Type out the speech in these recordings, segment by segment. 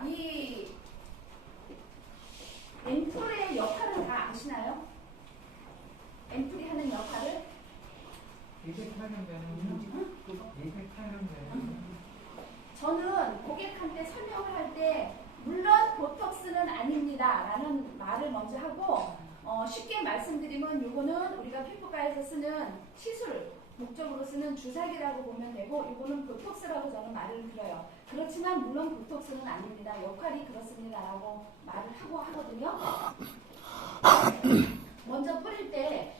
자, 이 앰플의 역할은 다 아시나요? 앰플이 하는 역할을? 예색하는 데는 예색하는 데는 저는 고객한테 설명을 할 때 물론 보톡스는 아닙니다 라는 말을 먼저 하고 쉽게 말씀드리면 요거는 우리가 피부과에서 쓰는 시술 목적으로 쓰는 주사기라고 보면 되고 이거는 보톡스라고 저는 말을 들어요. 그렇지만 물론 보톡스는 아닙니다. 역할이 그렇습니다 라고 말을 하고 하거든요. 먼저 뿌릴 때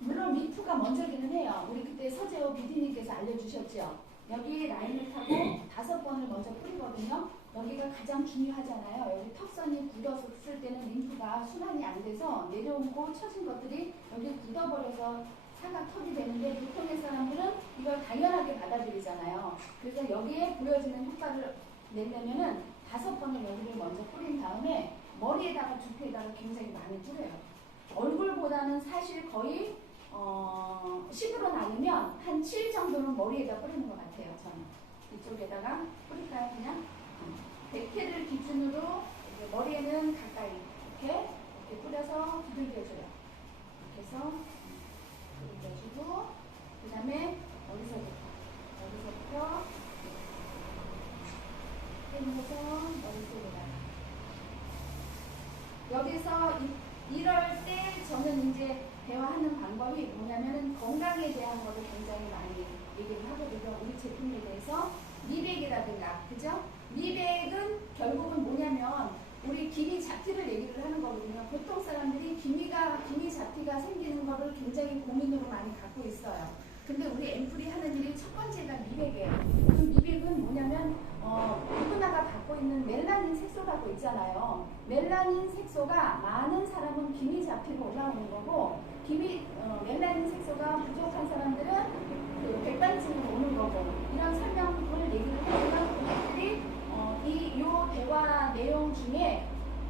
물론 리프가 먼저기는 해요. 우리 그때 서재호 BD님께서 알려주셨죠. 여기 라인을 타고 5번을 먼저 뿌리거든요. 여기가 가장 중요하잖아요. 여기 턱선이 굳었을 때는 림프가 순환이 안 돼서 내려오고 처진 것들이 여기 굳어버려서 사각턱이 되는데 보통의 사람들은 이걸 당연하게 받아들이잖아요. 그래서 여기에 보여지는 효과를 내려면은 5번을 여기를 먼저 뿌린 다음에 머리에다가 두피에다가 굉장히 많이 뿌려요. 얼굴보다는 사실 거의 10으로 나누면 한 7 정도는 머리에다 뿌리는 것 같아요. 저는 이쪽에다가 뿌릴까요? 그냥 100회를 기준으로 머리에는 가까이 이렇게 뿌려서 두들겨줘요. 이렇게 해서 두들겨주고 그 다음에 여기서부터 빼면서 머릿속에다가 여기서 이럴 때 저는 이제 대화하는 방법이 뭐냐면은 건강에 대한 거를 굉장히 많이 얘기를 하거든요. 우리 제품에 대해서 미백이라든가, 그죠? 미백은 결국은 뭐냐면 우리 기미 잡티를 얘기를 하는 거거든요. 보통 사람들이 기미 잡티가 생기는 거를 굉장히 고민으로 많이 갖고 있어요. 근데 우리 앰플이 하는 일이 첫 번째가 미백이에요. 그 미백은 뭐냐면 누구나가 갖고 있는 멜라닌 색소라고 있잖아요. 멜라닌 색소가 많은 사람은 기미 잡티로 올라오는 거고 멜라닌 색소가 부족한 사람들은 그 백반증으로 오는 거고 이런 설명을 얘기를 하지만 고객들이 요 대화 내용 중에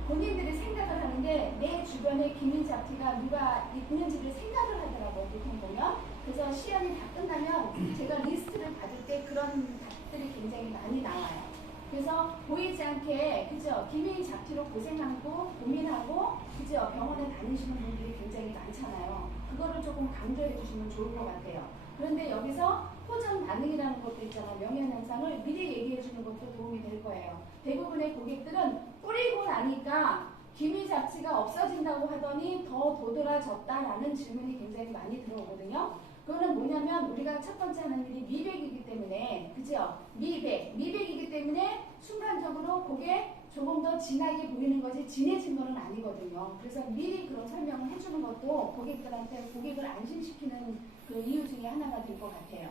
본인들이 생각을 하는데 내 주변에 기미 잡티가 누가 있는지를 생각을 하더라고요. 보통 보면. 그래서 시연이 다 끝나면 제가 리스트를 받을 때 그런 답들이 굉장히 많이 나와요. 그래서 보이지 않게 그죠? 기미 잡티로 고생하고 고민하고 그죠? 병원에 다니시는 분들이 굉장히 많잖아요. 그거를 조금 강조해 주시면 좋을 것 같아요. 그런데 여기서 호전 반응이라는 것도 있잖아요. 명현현상을 미리 얘기해 주는 것도 도움이 될 거예요. 대부분의 고객들은 뿌리고 나니까 기미 잡티가 없어진다고 하더니 더 도드라졌다라는 질문이 굉장히 많이 들어오거든요. 그거는 뭐냐면 우리가 첫 번째 하는 일이 미백이기 때문에 그죠? 미백이기 때문에 순간적으로 그게 조금 더 진하게 보이는 거지 진해진 거는 아니거든요. 그래서 미리 그런 설명을 해주는 것도 고객들한테 고객을 안심시키는 그 이유 중에 하나가 될 것 같아요.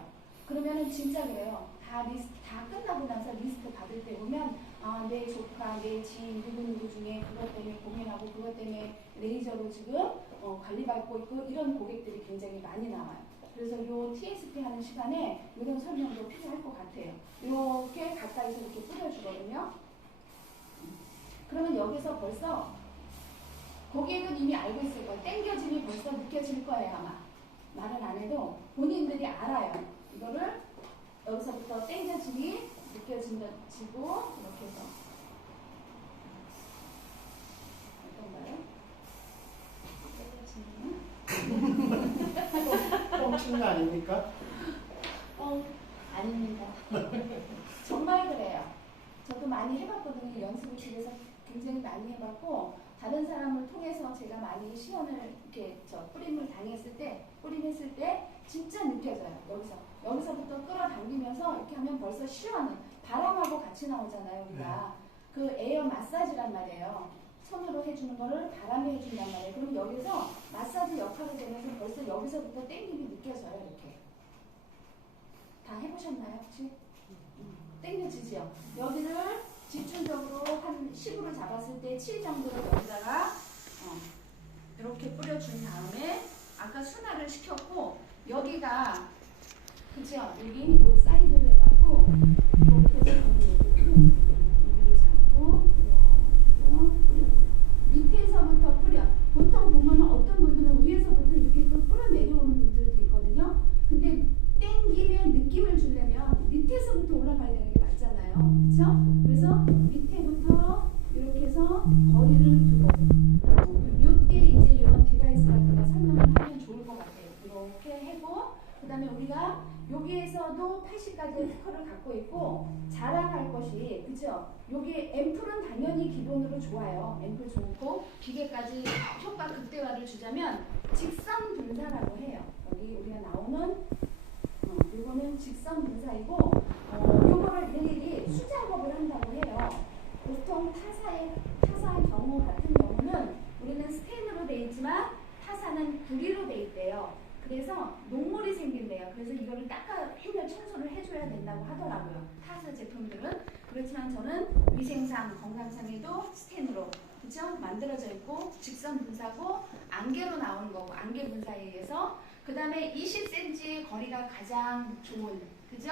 그러면은 진짜 그래요. 다 끝나고 나서 리스트 받을 때 보면 내 조카, 내 지인 누구 중에 그것 때문에 고민하고 그것 때문에 레이저로 지금 관리받고 있고 이런 고객들이 굉장히 많이 나와요. 그래서 요 TSP 하는 시간에 이런 설명도 필요할 것 같아요. 이렇게 가까이서 이렇게 뿌려주거든요. 그러면 여기서 벌써 고객은 이미 알고 있을 거예요. 땡겨짐이 벌써 느껴질 거예요. 아마 말은 안 해도 본인들이 알아요. 이거를 여기서부터 땡겨짐이 느껴지고 이렇게 해서 어떤가요? 땡겨짐은 뻥치는 거 아닙니까? 아닙니다. 정말 그래요. 저도 많이 해봤거든요. 연습을 집에서 굉장히 많이 해봤고 다른 사람을 통해서 제가 많이 시연을 이렇게 뿌림을 당했을 때 진짜 느껴져요. 여기서부터 끌어당기면서 이렇게 하면 벌써 시원해. 바람하고 같이 나오잖아요. 우리가 그 에어 마사지란 말이에요. 손으로 해주는 거를 바람에 해준단 말이에요. 그럼 여기서 마사지 역할을 되면서 벌써 여기서부터 땡김이 느껴져요. 이렇게 다 해보셨나요 혹시? 땡겨지죠? 여기를 집중적으로 한 10으로 잡았을 때 7 정도로 여기다가 이렇게 뿌려준 다음에 아까 순화를 시켰고 여기가 그죠? 여기 요 사이드로 해갖고 이렇게 해서 여기를 잡고 밑에서부터 뿌려. 보통 보면 어떤 분들은 위에서부터 이렇게 또 뿌려 내려오는 분들도 있거든요. 근데 땡김의 느낌을 주려면 밑에서부터 올라가야 되는 게 맞잖아요. 그렇죠? 그래서 밑에부터 이렇게 해서 거리를 두고 요때 이제 이런 디바이스 같은 거 설명을 하면 좋을 것 같아요. 이렇게 하고 그 다음에 우리가 여기에서도 80가지의 특허를 갖고 있고 자랑할 것이 그죠? 여기 앰플은 당연히 기본으로 좋아요. 앰플 좋고 기계까지 효과 극대화를 주자면 직선 분사라고 해요. 여기 우리가 나오는 요거는 직선 분사이고 요거를 일일이 수작업을 한다고 해요. 보통 타사의 경우 같은 경우는 우리는 스텐으로 돼 있지만 타사는 구리로 돼 있대요. 그래서 녹물이 생긴대요. 그래서 이거를 닦아 맨날 청소를 해줘야 된다고 하더라고요. 타사 제품들은. 그렇지만 저는 위생상 건강상에도 스텐으로 그쵸? 만들어져 있고 직선 분사고 안개로 나오는 거고 안개 분사에 의해서 그 다음에 20cm의 거리가 가장 좋은 그죠?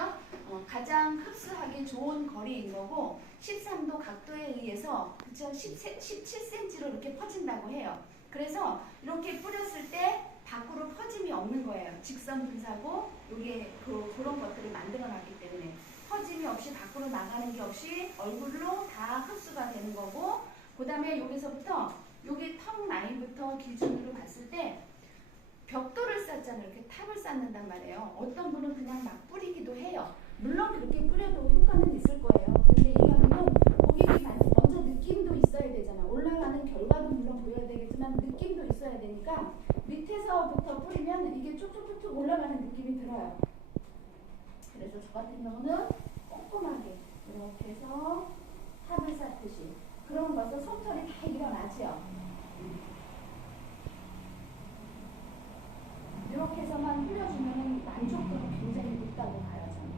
가장 흡수하기 좋은 거리인 거고 13도 각도에 의해서 그쵸? 17cm로 이렇게 퍼진다고 해요. 그래서 이렇게 뿌렸을 때 밖으로 퍼짐이 없는 거예요. 직선 분사고 이게 그런 것들을 만들어 놨기 때문에 퍼짐이 없이 밖으로 나가는 게 없이 얼굴로 다 흡수가 되는 거고 그 다음에 여기서부터 여기 턱 라인부터 기준으로 봤을 때 벽돌을 쌓잖아요. 이렇게 탑을 쌓는단 말이에요. 어떤 분은 그냥 막 뿌리기도 해요. 물론 그렇게 뿌려도 효과는 있을 거예요. 그런데 이거는 고객이 먼저 느낌도 있어야 되잖아. 올라가는 결과도 물론 보여야 되겠지만 느낌도 있어야 되니까 밑에서부터 뿌리면 이게 쭉쭉쭉쭉 올라가는 느낌이 들어요. 그래서 저 같은 경우는 꼼꼼하게 이렇게 해서 탑을 쌓듯이 그런 것은 솜털이 다 일어나죠. 이렇게 해서만 뿌려주면 만족도가 굉장히 높다고 봐요, 저는.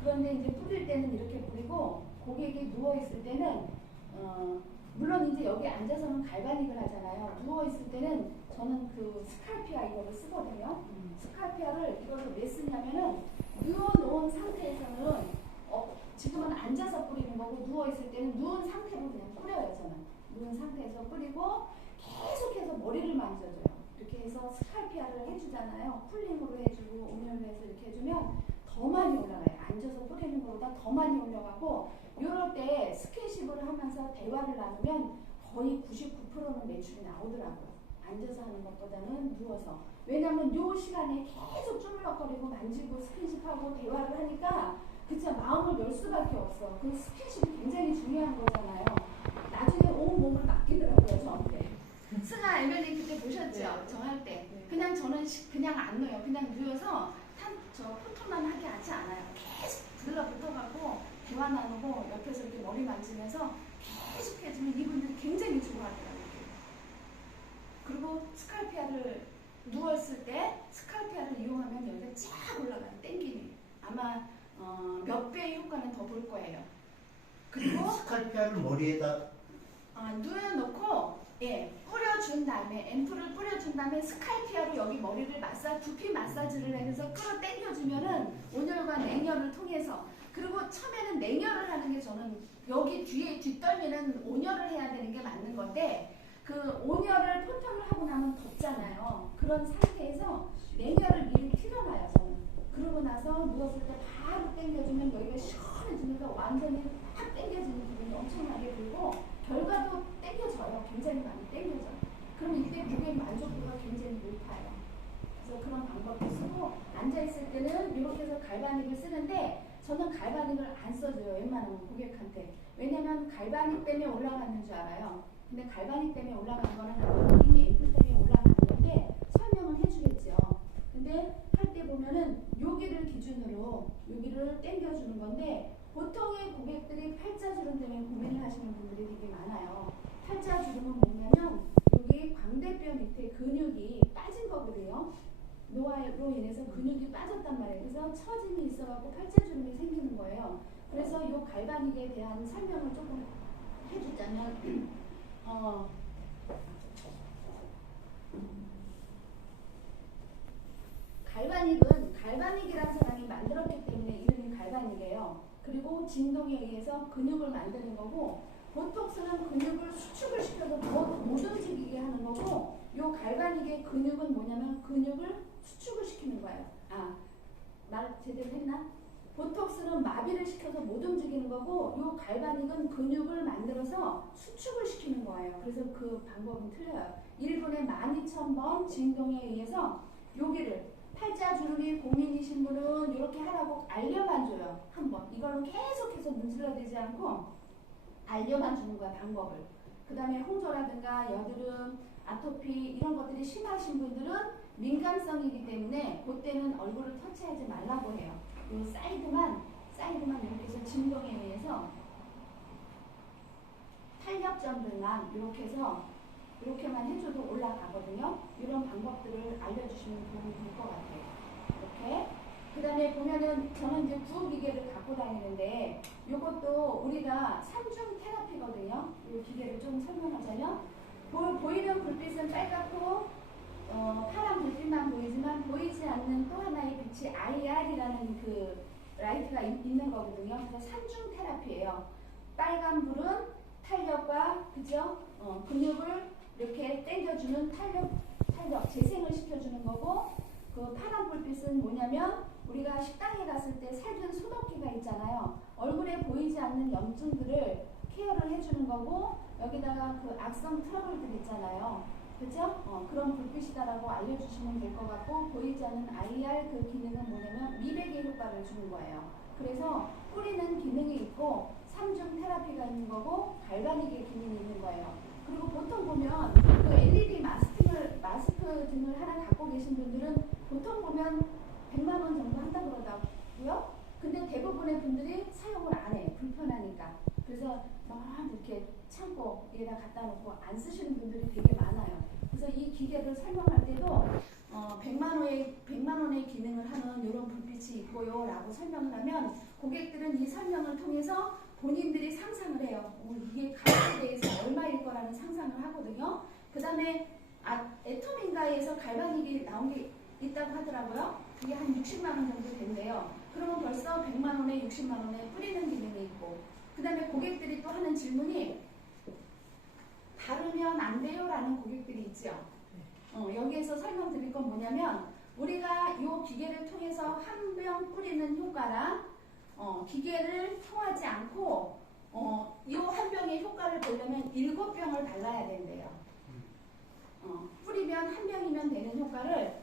그런데 이제 뿌릴 때는 이렇게 뿌리고 고객이 누워있을 때는 물론 이제 여기 앉아서는 갈바닉을 하잖아요. 누워있을 때는 저는 그 스칼피아 이거를 쓰거든요. 스칼피아를 이거를 왜 쓰냐면은 누워놓은 상태에서는 지금은 앉아서 뿌리는 거고 누워있을 때는 누운 상태로 그냥 뿌려요, 저는. 누운 상태에서 뿌리고 계속해서 머리를 만져줘요. 이렇게 해서 스칼피아를 해주잖아요. 쿨링으로 해주고 온열로 해서 이렇게 해주면 더 많이 올라가요. 앉아서 뿌리는 것보다 더 많이 올라가고 이럴 때 스킨십을 하면서 대화를 나누면 거의 99%는 매출이 나오더라고요. 앉아서 하는 것보다는 누워서. 왜냐면 요 시간에 계속 주물럭거리고 만지고 스킨십하고 대화를 하니까 그쵸 마음을 열 수밖에 없어. 그 스킨십이 굉장히 중요한 거잖아요. 나중에 온 몸을 맡기더라고요, 저한테. 승아 에밀리 그때 보셨죠? 네. 저 할 때. 네. 그냥 저는 그냥 안 넣어요. 그냥 누워서 저 포토만 하게 하지 않아요. 계속 들러붙어가고 대화 나누고 옆에서 이렇게 머리 만지면서 계속 해주면 이분들이 굉장히 좋아하더라고요. 그리고 스칼피아를 누웠을 때 스칼피아를 이용하면 여기가 쫙 올라가요. 땡김이. 아마 몇 배의 효과는 더 볼 거예요. 그리고 스칼피아를 머리에다 누워놓고 뿌려준 다음에 앰플을 뿌려준 다음에 스칼피아로 여기 머리를 두피 마사지를 해서 끌어 당겨주면은 온열과 냉열을 통해서 그리고 처음에는 냉열을 하는 게 저는 여기 뒤에 뒷덜미는 온열을 해야 되는 게 맞는 건데 그 온열을 포털을 하고 나면 덥잖아요. 그런 상태에서 냉열을 미리 틀어놔요, 저는. 그러고 나서 누웠을 때 바로 당겨주면 여기가 시원해지면서 완전히 확 당겨지는 기분이 엄청나게 들고 결과도 당겨져요. 굉장히 많이 당겨져요. 그럼 이때 고객 만족도가 굉장히 높아요. 그래서 그런 방법도 쓰고 앉아있을 때는 이렇게 해서 갈바닉을 쓰는데 저는 갈바닉을 안 써줘요. 웬만하면 고객한테. 왜냐면 갈바닉 때문에 올라가는 줄 알아요. 근데 갈바닉 때문에 올라가는 거는 아니고 이미 앰플 때문에 올라가는 건데 설명은 해주겠죠. 근데 할 때 보면은 여기를 기준으로 여기를 당겨주는 건데 보통의 고객들이 팔자주름 때문에 고민을 하시는 분들이 되게 많아요. 팔자주름은 뭐냐면 여기 광대뼈 밑에 근육이 빠진 거거든요. 노화로 인해서 근육이 빠졌단 말이에요. 그래서 처짐이 있어갖고 팔자주름이 생기는 거예요. 그래서 이 갈바닉에 대한 설명을 조금 해주자면 갈바닉이라는 사람이 만들었기 때문에 이름이 갈바닉이에요. 그리고 진동에 의해서 근육을 만드는 거고 보톡스는 근육을 수축을 시켜서 더 못 움직이게 하는 거고 요 갈바닉의 근육은 뭐냐면 근육을 수축을 시키는 거예요. 말 제대로 했나? 보톡스는 마비를 시켜서 못 움직이는 거고 요 갈바닉은 근육을 만들어서 수축을 시키는 거예요. 그래서 그 방법은 틀려요. 1분에 12,000번 진동에 의해서 여기를 팔자주름이 고민이신 분은 이렇게 하라고 알려만 줘요. 한번 이걸로 계속해서 문질러대지 않고 알려만 주는 거야, 방법을. 그 다음에 홍조라든가 여드름, 아토피 이런 것들이 심하신 분들은 민감성이기 때문에 그때는 얼굴을 터치하지 말라고 해요. 이 사이드만 이렇게 해서 진동에 의해서 탄력점들만 이렇게 해서 이렇게만 해줘도 올라가거든요. 이런 방법들을 알려주시면 도움이 될 것 같아요. 이렇게. 그 다음에 보면은 저는 이제 구기계를 갖고 다니는데 이것도 우리가 3중 테라피거든요. 이 기계를 좀 설명하자면 보이는 불빛은 빨갛고 파란 불빛만 보이지만 보이지 않는 또 하나의 빛이 IR이라는 그 라이트가 있는 거거든요. 그래서 3중 테라피예요. 빨간 불은 탄력과 그죠? 근육을 이렇게 당겨주는 탄력 재생을 시켜주는 거고 그 파란 불빛은 뭐냐면 우리가 식당에 갔을 때 살균 소독기가 있잖아요. 얼굴에 보이지 않는 염증들을 케어를 해주는 거고 여기다가 그 악성 트러블들 있잖아요. 그죠? 그런 불빛이다라고 알려주시면 될 것 같고 보이지 않는 IR 그 기능은 뭐냐면 미백의 효과를 주는 거예요. 그래서 뿌리는 기능이 있고 3중 테라피가 있는 거고 갈바닉의 기능이 있는 거예요. 그리고 보통 보면 그 LED 마스크 등을 하나 갖고 계신 분들은 보통 보면 100만 원 정도 한다 그러더라고요. 근데 대부분의 분들이 사용을 안 해. 불편하니까. 그래서 너무 이렇게 참고 얘다 갖다 놓고 안 쓰시는 분들이 되게 많아요. 그래서 이 기계를 설명할 때도 100만 원의 기능을 하는 이런 불빛이 있고요 라고 설명을 하면 고객들은 이 설명을 통해서 본인들이 상상을 해요. 이게 가격에 대해서 얼마일 거라는 상상을 하거든요. 그 다음에 애톰인가에서 갈바닉이 나온 게 있다고 하더라고요. 그게 한 60만 원 정도 된대요. 그러면 벌써 100만 원에 60만 원에 뿌리는 기능이 있고 그 다음에 고객들이 또 하는 질문이 바르면 안 돼요? 라는 고객들이 있죠. 여기에서 설명드릴 건 뭐냐면 우리가 이 기계를 통해서 한 병 뿌리는 효과랑 기계를 통하지 않고 이 한 병의 효과를 보려면 7병을 발라야 된대요. 뿌리면 한 병이면 되는 효과를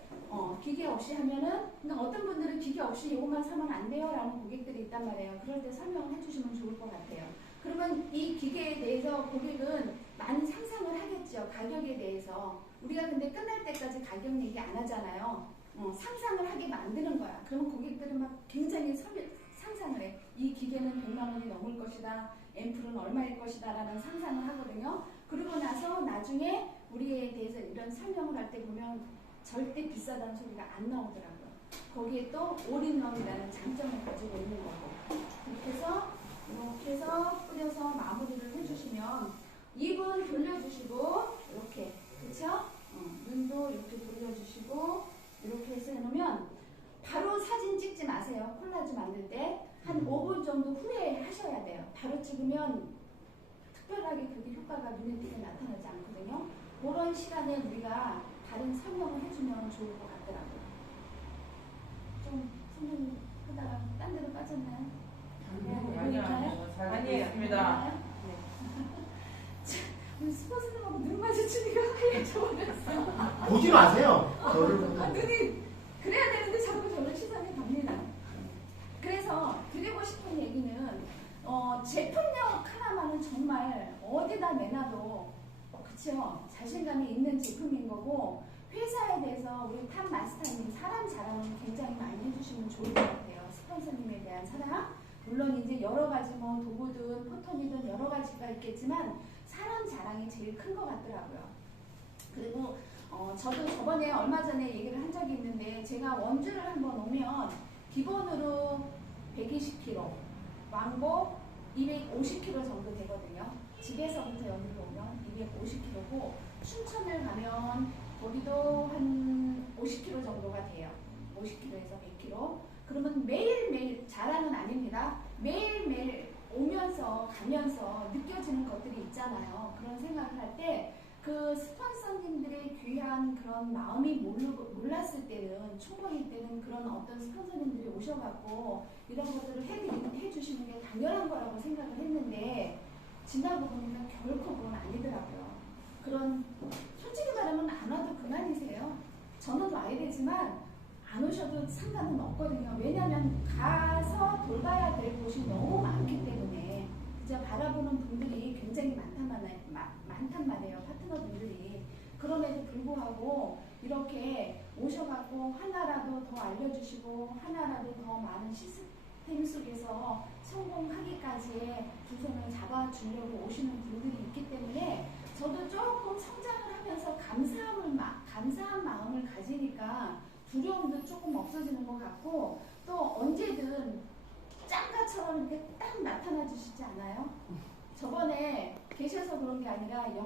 기계 없이 하면은 근데 어떤 분들은 기계 없이 이것만 사면 안 돼요 라는 고객들이 있단 말이에요. 그럴 때 설명을 해주시면 좋을 것 같아요. 그러면 이 기계에 대해서 고객은 많이 상상을 하겠죠. 가격에 대해서. 우리가 근데 끝날 때까지 가격 얘기 안 하잖아요. 상상을 하게 만드는 거야. 그러면 고객들은 막 굉장히 상상을 해. 이 기계는 100만 원이 넘을 것이다. 앰플은 얼마일 것이다 라는 상상을 하거든요. 그러고 나서 나중에 우리에 대해서 이런 설명을 할 때 보면 절대 비싸다는 소리가 안 나오더라고요. 거기에 또 올인원이라는 장점을 가지고 있는 거고. 이렇게 해서 뿌려서 마무리를 해주시면 입은 돌려주시고 이렇게 그쵸? 눈도 이렇게 돌려주시고 이렇게 해서 해놓으면 바로 사진 찍지 마세요. 콜라주 만들 때 한 5분 정도 후에 하셔야 돼요. 바로 찍으면 특별하게 그게 효과가 눈에 띄게 나타나지 않거든요. 그런 시간에 우리가 다른 설명을 해주면 좋을 것 같더라고요. 좀 선생님 하다가 딴 데로 빠졌나요? 아니요. 잘 있습니다. 우리 스포츠님하고 눈 마주치니까 하얘져 버렸어. 보지 마세요. 저를 눈이 그래야 되는데 자꾸 저를 시선이 갑니다. 그래서 드리고 싶은 얘기는 제품력 하나만은 정말 어디다 내놔도 그쵸? 자신감이 있는 제품인 거고 회사에 대해서 우리 탑 마스터님 사람 자랑을 굉장히 많이 해주시면 좋을 것 같아요. 스폰서님에 대한 사랑. 물론 이제 여러 가지 뭐 도구든 포톤이든 여러 가지가 있겠지만 사람 자랑이 제일 큰 것 같더라고요. 그리고 저도 저번에 얼마 전에 얘기를 한 적이 있는데 제가 원주를 한번 오면 기본으로 120kg, 왕복 250kg 정도 되거든요. 집에서부터 여기로 오면 250kg고 춘천을 가면 거기도 한 50kg 정도가 돼요. 50kg에서 100kg. 그러면 매일매일 자랑은 아닙니다. 매일매일 오면서 가면서 느껴지는 것들이 있잖아요. 그런 생각을 할 때 그 스폰서님들의 귀한 그런 마음이 몰랐을 때는, 초보일 때는 그런 어떤 스폰서님들이 오셔갖고 이런 것들을 해주시는 게 당연한 거라고 생각을 했는데, 지나고 보니까 결코 그건 아니더라고요. 그런, 솔직히 말하면 안 와도 그만이세요. 저는 와야 되지만 안 오셔도 상관은 없거든요. 왜냐하면 가서 돌봐야 될 곳이 너무 많기 때문에, 진짜 바라보는 분들이 굉장히 많단 말이에요. 파트너분들이. 그럼에도 불구하고 이렇게 오셔갖고 하나라도 더 알려주시고 하나라도 더 많은 시스템 속에서 성공하기까지의 두 손을 잡아주려고 오시는 분들이 있기 때문에, 저도 조금 성장을 하면서 감사한 마음을 가지니까 두려움도 조금 없어지는 것 같고, 또 언제든 짱가처럼 이렇게 딱 나타나 주시지 않아요? 저번에 계셔서 그런 게 아니라